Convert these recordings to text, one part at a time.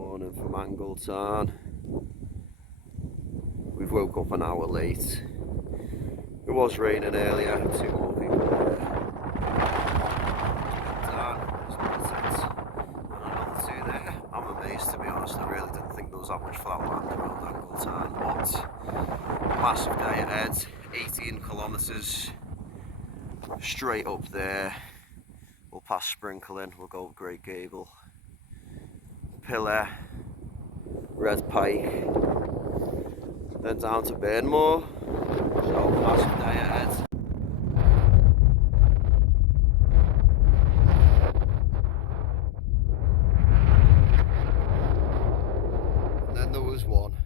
Morning from Tarn. We've woke up an hour late. It was raining earlier, 2 more people there. Another 2 there. I'm amazed, to be honest. I really didn't think there was that much flat land around Tarn, but massive day ahead. 18 kilometres straight up there. We'll pass Sprinkling, we'll go Great Gable, Pillar, Red Pike, then down to Burnmore. So massive day ahead. And then there was one.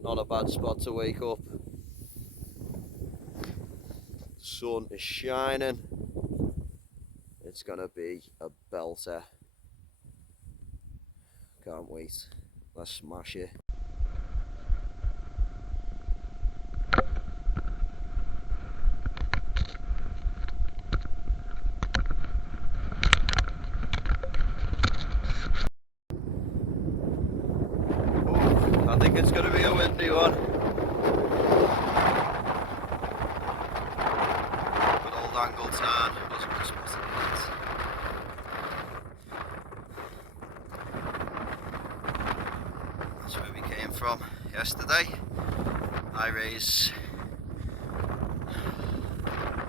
Not a bad spot to wake up. The sun is shining. It's gonna be a belter. Can't wait. Let's smash it. Ooh, I think it's gonna be a windy one. Tarn wasn't expecting it. That's where we came from yesterday. High raise.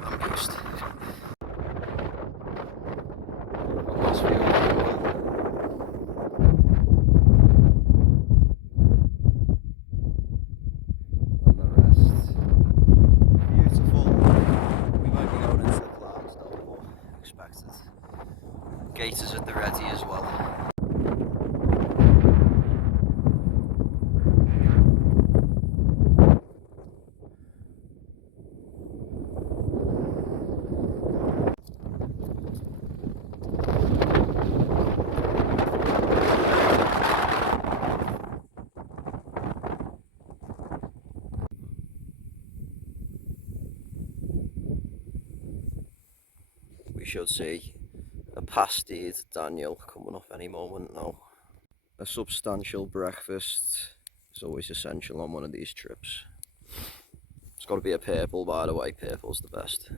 I'm used. One last view of and the rest. Beautiful. We might be going into the clouds though, more expected. Gators at the ready as well. We should see a pasty Daniel coming up any moment now. A substantial breakfast is always essential on one of these trips. It's got to be a purple, by the way. Purple's the best.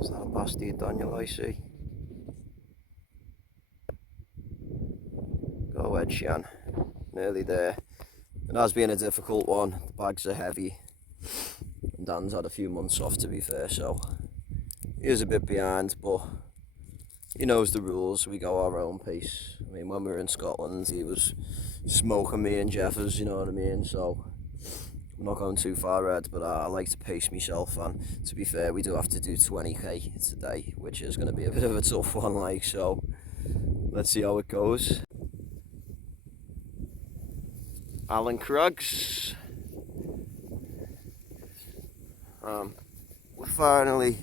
Is that a pasty Daniel I see? Go ahead, Shan. Nearly there. It has been a difficult one. The bags are heavy. And Dan's had a few months off, to be fair, so he is a bit behind, but he knows the rules. We go our own pace. I mean, when we were in Scotland, he was smoking me and Jeffers, you know what I mean? So I'm not going too far ahead, but I like to pace myself. And to be fair, we do have to do 20k today, which is going to be a bit of a tough one, like, so let's see how it goes. Alan Cruggs. We're finally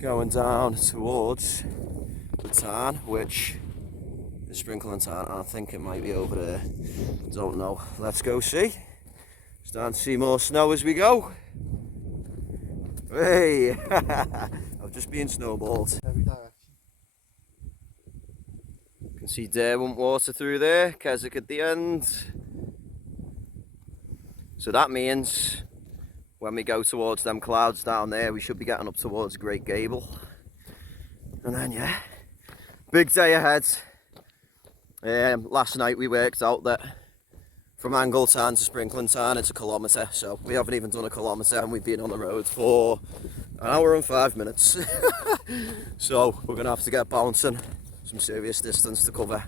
going down towards the Tarn, which is Sprinkling Tarn. I think it might be over there. Don't know. Let's go see. Starting to see more snow as we go. Hey! I've just been snowballed. Every direction. You can see Derwent water through there. Keswick at the end. So that means when we go towards them clouds down there, we should be getting up towards Great Gable. And then, yeah, big day ahead. Last night we worked out that from Tarn to Sprinkling Tarn it's a kilometre. So we haven't even done a kilometre and we've been on the road for an hour and 5 minutes. So we're going to have to get bouncing. Some serious distance to cover.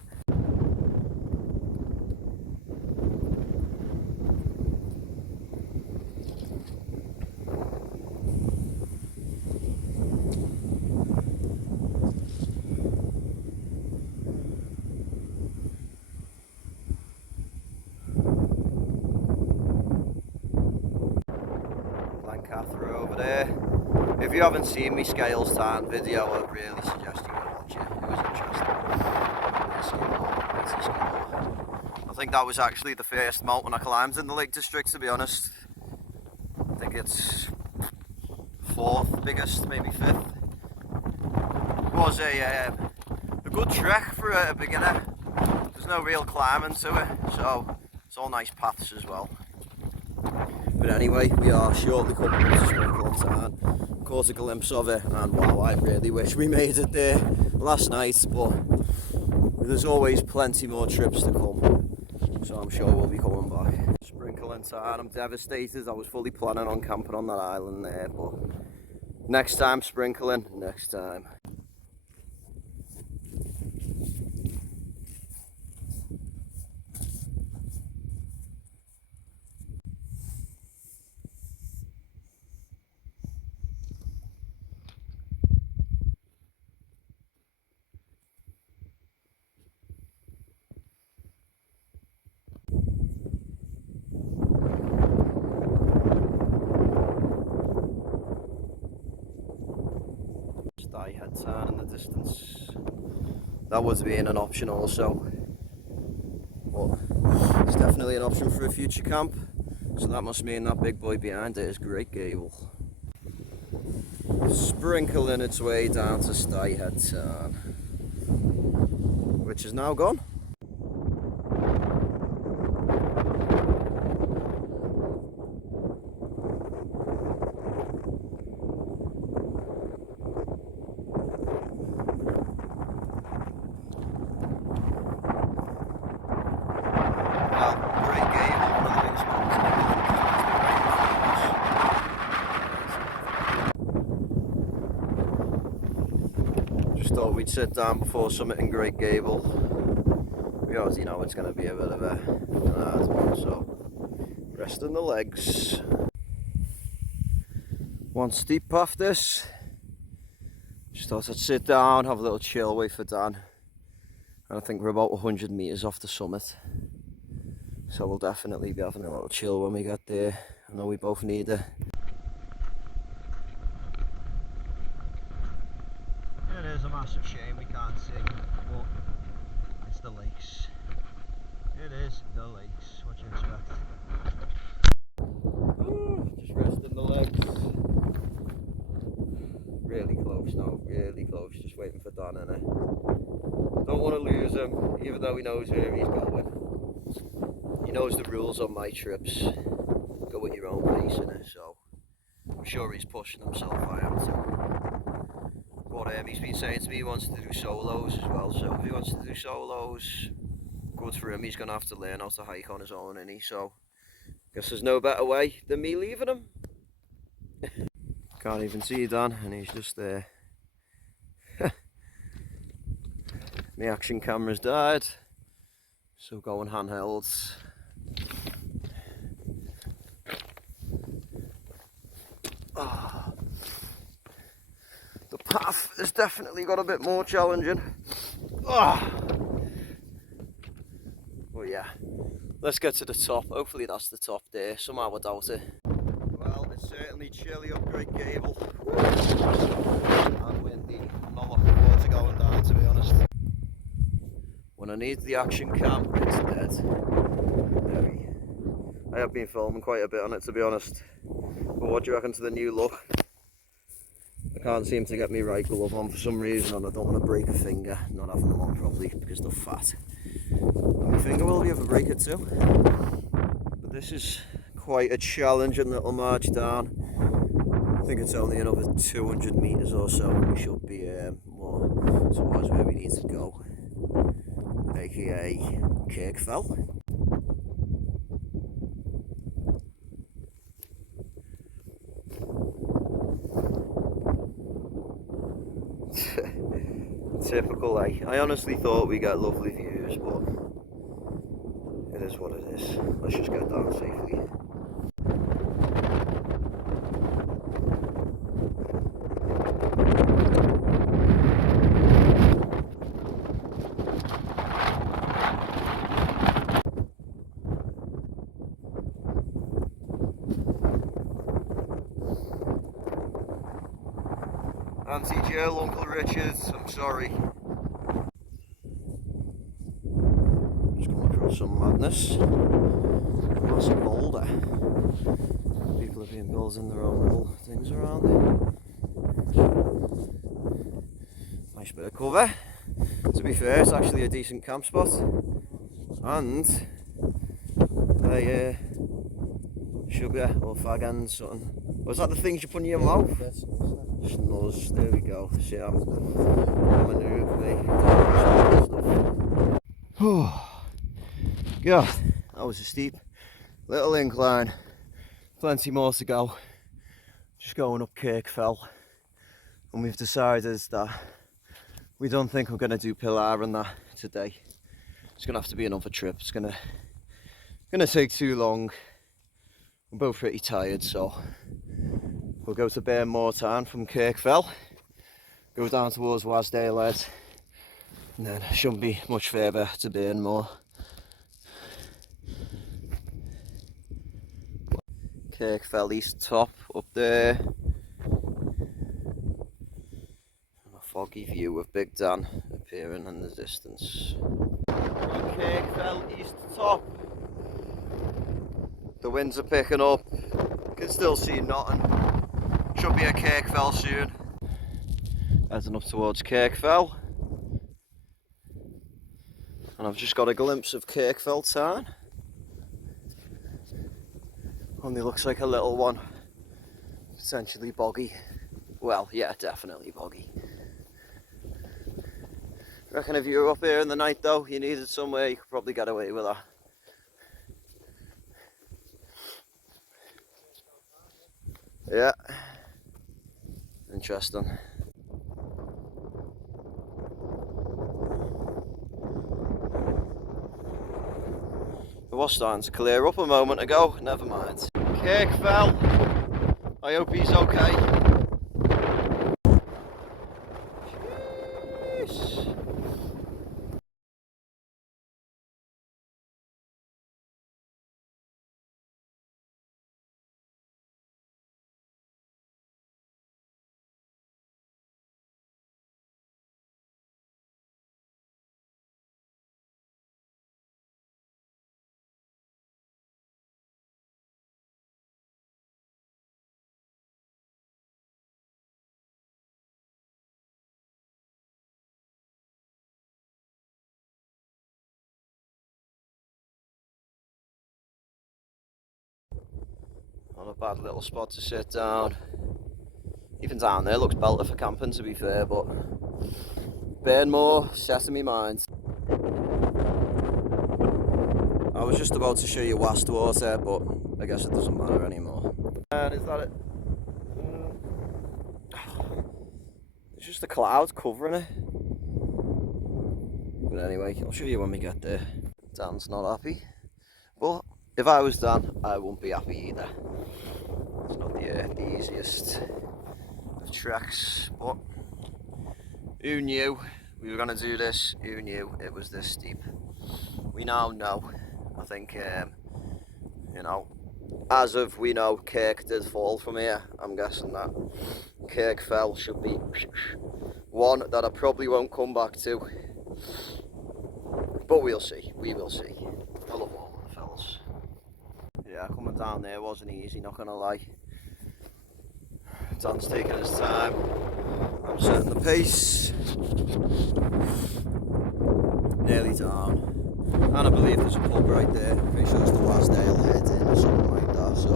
Over there. If you haven't seen me Scales Tarn video, I really suggest you watch it. think that was actually the first mountain I climbed in the Lake District, to be honest. I think it's 4th biggest, maybe 5th. It was a good trek for a beginner. There's no real climbing to it, so it's all nice paths as well. But anyway, we are shortly coming up to Sprinkle on Tarn. Caught a glimpse of it, and wow, I really wish we made it there last night, but there's always plenty more trips to come, so I'm sure we'll be coming back. Sprinkle on Tarn, I'm devastated. I was fully planning on camping on that island there, but next time sprinkling, next time. I had Tarn in the distance. That was being an option also, but it's definitely an option for a future camp, so that must mean that big boy behind it is Great Gable. Sprinkling its way down to Styhead Tarn, which is now gone. Just thought we'd sit down before summiting Great Gable. We obviously know it's going to be a bit of a hard one, so resting the legs. One steep path this. Just thought I'd sit down, have a little chill, wait for Dan. And I think we're about 100 metres off the summit, so we'll definitely be having a little chill when we get there. I know we both need it. It is a massive shame we can't sing, but it's the lakes. It is the lakes, what do you expect? Ooh, just resting the legs. Really close now, really close, just waiting for Dan in it. Don't want to lose him, even though he knows where he's going. He knows the rules on my trips. Go at your own pace in it, so I'm sure he's pushing himself, I am too. But he's been saying to me he wants to do solos as well, so if he wants to do solos, good for him. He's going to have to learn how to hike on his own, isn't he? So guess there's no better way than me leaving him. Can't even see Dan, and he's just there. My action camera's died, so going handhelds. Oh. The path has definitely got a bit more challenging. Oh. Well, yeah, let's get to the top. Hopefully that's the top there. Somehow I doubt it. Well, it's certainly chilly up Great Gable. And windy. I'm not looking forward to going down, to be honest. When I need the action cam, it's dead. Very. I have been filming quite a bit on it, to be honest. But what do you reckon to the new look? I can't seem to get my right glove on for some reason, and I don't want to break a finger not having them on properly because they're fat. And my finger will be able to break it too. But this is quite a challenging little march down. I think it's only another 200 metres or so, and we should be more towards where we need to go, aka Kirkfell. Typical, eh? I honestly thought we get lovely views, but it is what it is. Let's just get down safely. Auntie Jill, Uncle Richard, I'm sorry. Just come across Some madness. Massive boulder. People have been building their own little things around it. Nice bit of cover. To be fair, it's actually a decent camp spot. And a sugar or fag end something. Was that the things you put in your mouth? Snuzz, there we go. See, I'm a noob, mate. God, that was a steep little incline. Plenty more to go. Just going up Kirkfell. And we've decided that we don't think we're going to do Pilar and that today. It's going to have to be another trip. It's going to take too long. We're both pretty tired, so we'll go to Tarn from Kirkfell, go down towards WASDALE, and then it shouldn't be much further to Burnmore. Kirkfell East top up there. A foggy view of Big Dan appearing in the distance. Kirkfell East top. The winds are picking up. Can still see nothing. Should be at Kirkfell soon. Heading up towards Kirkfell. And I've just got a glimpse of Kirkfell Tarn. Only looks like a little one. Potentially boggy. Well, yeah, definitely boggy. Reckon if you were up here in the night though, you needed somewhere, you could probably get away with that. Yeah. Interesting. It was starting to clear up a moment ago, never mind. Kirkfell, I hope he's okay. Jeez. Not a bad little spot to sit down. Even down there looks better for camping, to be fair, but Burnmore set in my mind. I was just about to show you WASDALE, but I guess it doesn't matter anymore. And is that it? It's just the clouds covering it. But anyway, I'll show you when we get there. Dan's not happy, but if I was Dan, I wouldn't be happy either. It's not the easiest of tracks, but who knew we were going to do this? Who knew it was this steep? We now know. I think, you know, as of we know, Kirk did fall from here. I'm guessing that Kirkfell should be one that I probably won't come back to. But we'll see. We will see. I love all the fellas. Yeah, coming down there wasn't easy, not gonna lie. Dan's taking his time. I'm setting the pace. Nearly down. And I believe there's a pub right there. Pretty sure it's the WASDALE head in or something like that. So,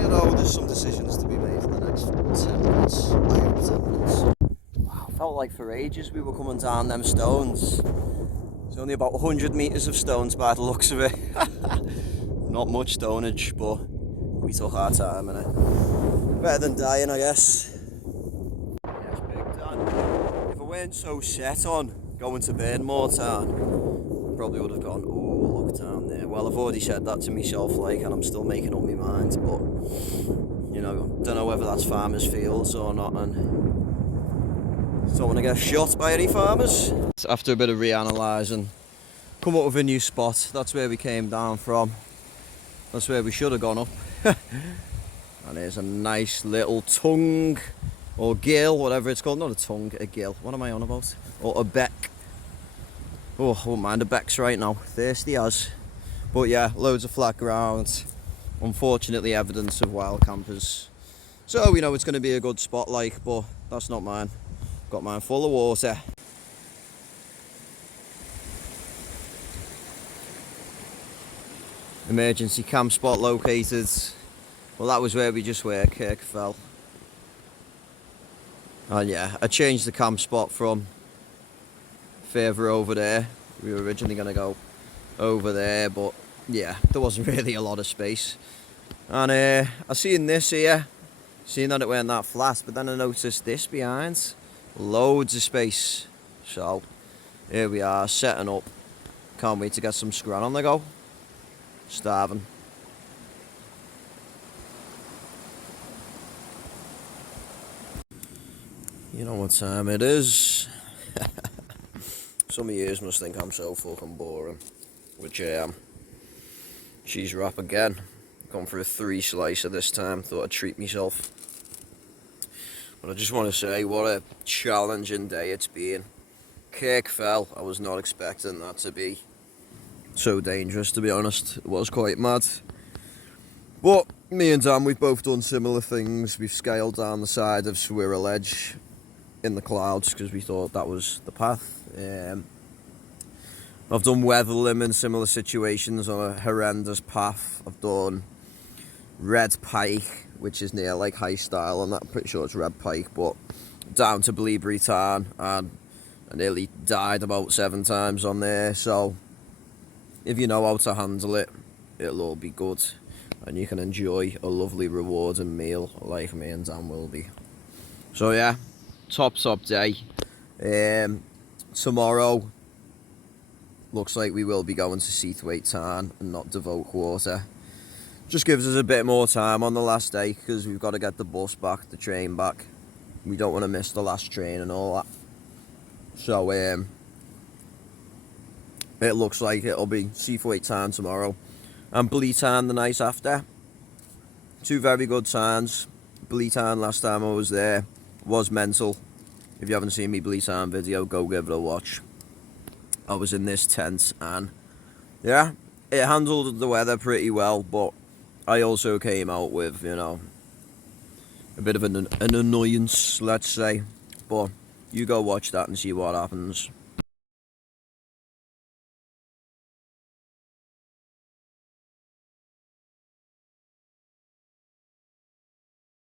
you know, there's some decisions to be made in the next 10 minutes. I hope 10 minutes. Wow, felt like for ages we were coming down them stones. It's only about 100 metres of stones by the looks of it. Not much stonage, but we took our time in it. Better than dying, I guess. Yes, Big Dan. If I weren't so set on going to Burnmore Tarn, I probably would have gone, oh, look down there. Well, I've already said that to myself, like, and I'm still making up my mind, but, you know, don't know whether that's farmers' fields or not, and don't want to get shot by any farmers. After a bit of reanalysing, come up with a new spot. That's where we came down from. That's where we should have gone up. And there's a nice little tongue, or gill, whatever it's called. Not a tongue, a gill. What am I on about? Or a beck. Oh, I wouldn't mind a Bex right now. Thirsty as. But yeah, loads of flat ground. Unfortunately, evidence of wild campers. So we know it's going to be a good spot, like, but that's not mine. Got mine full of water. Emergency camp spot located. Well, that was where we just were. Kirk fell. And yeah, I changed the camp spot from further over there. We were originally going to go over there, but yeah, there wasn't really a lot of space. And I seen this here, seen that it weren't that flat, but then I noticed this behind, loads of space. So here we are, setting up. Can't wait to get some scran on the go. Starving. You know what time it is. Some of you must think I'm so fucking boring, which I am. Cheese wrap again. Gone for a 3 slicer this time. Thought I'd treat myself. But I just want to say what a challenging day it's been. Kirk fell. I was not expecting that to be so dangerous, to be honest. It was quite mad. But me and Dan, we've both done similar things. We've scaled down the side of Swirl Edge in the clouds because we thought that was the path. I've done weather limb in similar situations on a horrendous path. I've done Red Pike, which is near like High Style, and I'm pretty sure it's Red Pike, but down to Bleebury Tarn, and I nearly died about 7 times on there. So if you know how to handle it, it'll all be good, and you can enjoy a lovely rewarding meal like me and Dan will be. So yeah, top day. Tomorrow looks like we will be going to Seathwaite Tarn and not Devote Water. Just gives us a bit more time on the last day because we've got to get the bus back, the train back. We don't want to miss the last train and all that. So it looks like it'll be Seathwaite Tarn tomorrow and Bleebury Tarn the night after. 2 very good tarns. Bleebury Tarn last time I was there was mental. If you haven't seen me Bleebury Tarn video, go give it a watch. I was in this tent and yeah, it handled the weather pretty well, but I also came out with, you know, a bit of an annoyance, let's say. But you go watch that and see what happens.